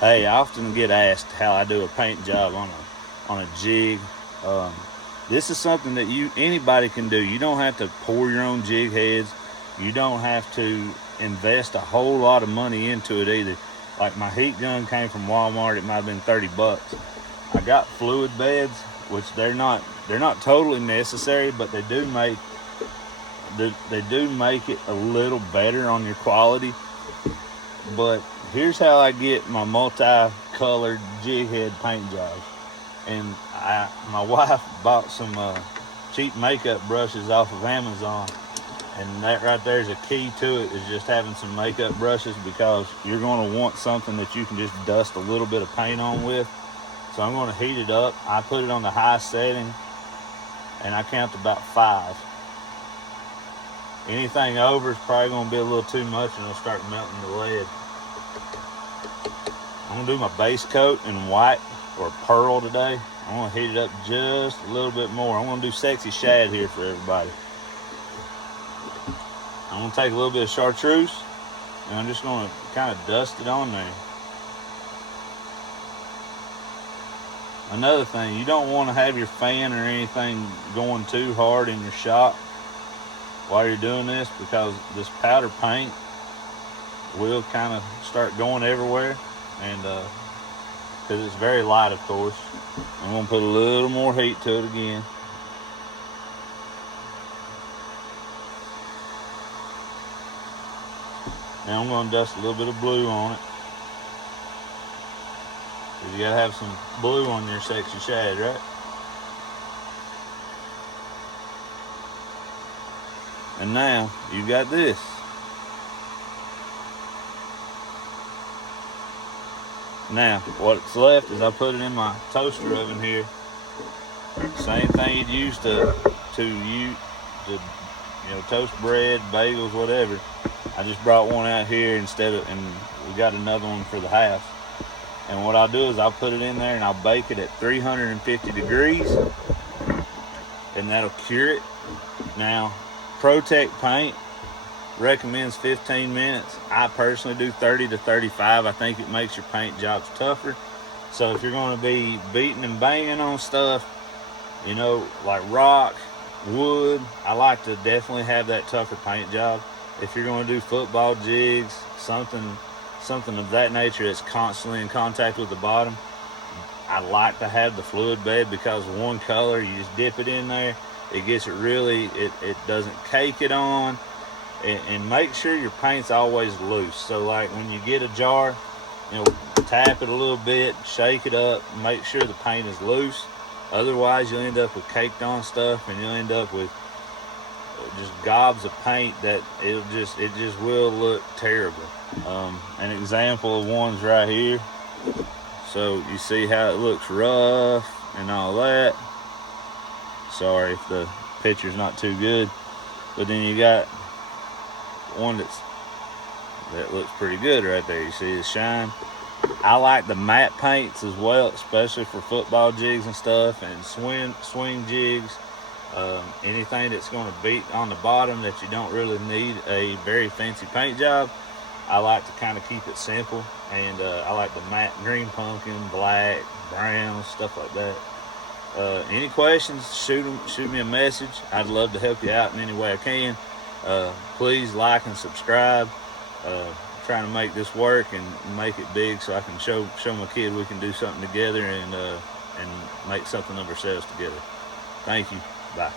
Hey, I often get asked how I do a paint job on a jig. This is something that anybody can do. You don't have to pour your own jig heads. You don't have to invest a whole lot of money into it either. Like my heat gun came from Walmart. It might have been $30. I got fluid beds, which they're not totally necessary, but they do make it a little better on your quality. But here's how I get my multi-colored jig head paint jobs. And my wife bought some cheap makeup brushes off of Amazon, and that right there is a key to it, is just having some makeup brushes, because you're going to want something that you can just dust a little bit of paint on with. So I'm going to heat it up. I put it on the high setting, and I count to about 5. Anything over is probably going to be a little too much, and it'll start melting the lead. I'm going to do my base coat in white or pearl today. I'm going to heat it up just a little bit more. I'm going to do sexy shad here for everybody. I'm going to take a little bit of chartreuse, and I'm just going to kind of dust it on there. Another thing, you don't want to have your fan or anything going too hard in your shop while you're doing this, because this powder paint will kind of start going everywhere, and because it's very light, of course. I'm going to put a little more heat to it again. Now I'm going to dust a little bit of blue on it, because you got to have some blue on your sexy shad, right? And now you got this. Now what's left is I put it in my toaster oven here. Same thing you'd use to toast bread, bagels, whatever. I just brought one out here and we got another one for the house. And what I'll do is I'll put it in there and I'll bake it at 350 degrees, and that'll cure it. Now, Protect Paint recommends 15 minutes. I personally do 30 to 35. I think it makes your paint jobs tougher. So if you're going to be beating and banging on stuff, like rock, wood, I like to definitely have that tougher paint job. If you're going to do football jigs, something of that nature that's constantly in contact with the bottom, I like to have the fluid bed, because one color, you just dip it in there, it gets it really, it doesn't cake it on, and make sure your paint's always loose. So like when you get a jar, tap it a little bit, shake it up, make sure the paint is loose. Otherwise you'll end up with caked on stuff, and you'll end up with just gobs of paint that it just will look terrible. An example of one's right here. So you see how it looks rough and all that. Sorry if the picture's not too good, but then you got one that looks pretty good right there. You see the shine. I like the matte paints as well, especially for football jigs and stuff, and swing jigs. Anything that's going to beat on the bottom that you don't really need a very fancy paint job, I like to kind of keep it simple. And I like the matte green pumpkin, black, brown, stuff like that. Any questions, shoot me a message. I'd love to help you out in any way I can. Please like and subscribe. Trying to make this work and make it big, so I can show my kid we can do something together, and make something of ourselves together. Thank you. Bye.